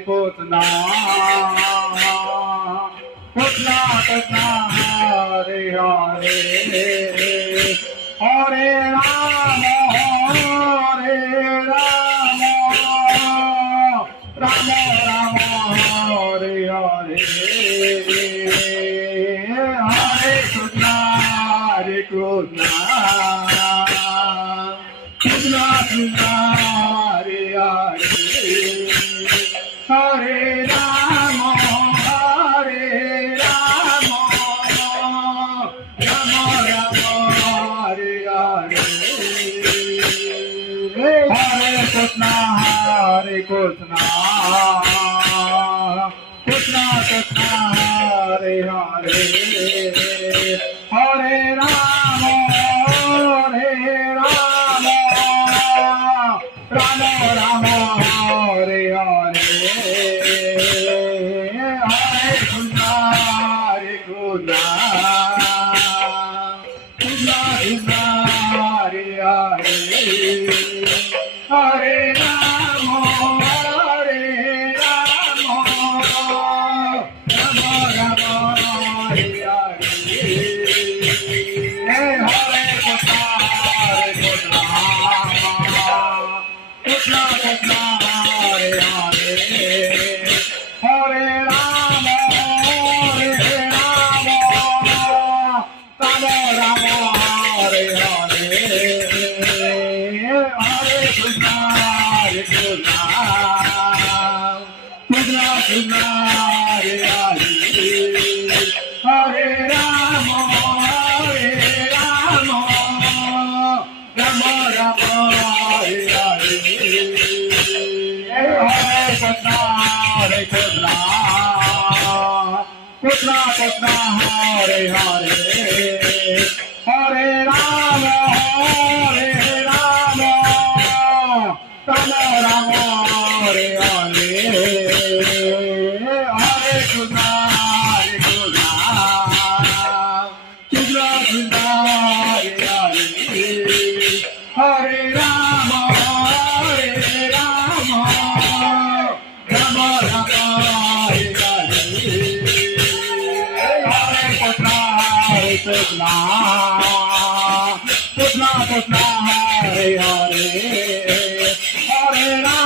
Krishna Krishna Krishna Hare Hare Hare Rama Hare Rama Rama Rama Hare Hare Hare Krishna Krishna Krishna Hare Hare Hare Rama Hare Rama Rama Rama Hare Hare Hare Krishna Krishna Krishna Hare Hare Hare Rama Hare Rama Rama Rama Hare Hare Hare Krishna Krishna Krishna Hare Hare Hare Rama Hare Rama Rama Rama Hare Hare Hare Krishna Krishna Krishna Hare Hare Hare Rama Hare Rama Rama Rama Hare Hare Hare Krishna Krishna Krishna Krishna Hare Hare Hare Rama Hare Rama Rama Rama Hare Hare Hare Krishna Krishna Krishna Krishna Hare Hare Hare Rama Hare Rama Rama Rama Hare Hare Hare Krishna Krishna Krishna Krishna Hare Hare Hare Rama Hare Rama Rama Rama Hare Hare Hare Krishna Krishna Krishna Krishna Hare Hare Hare Rama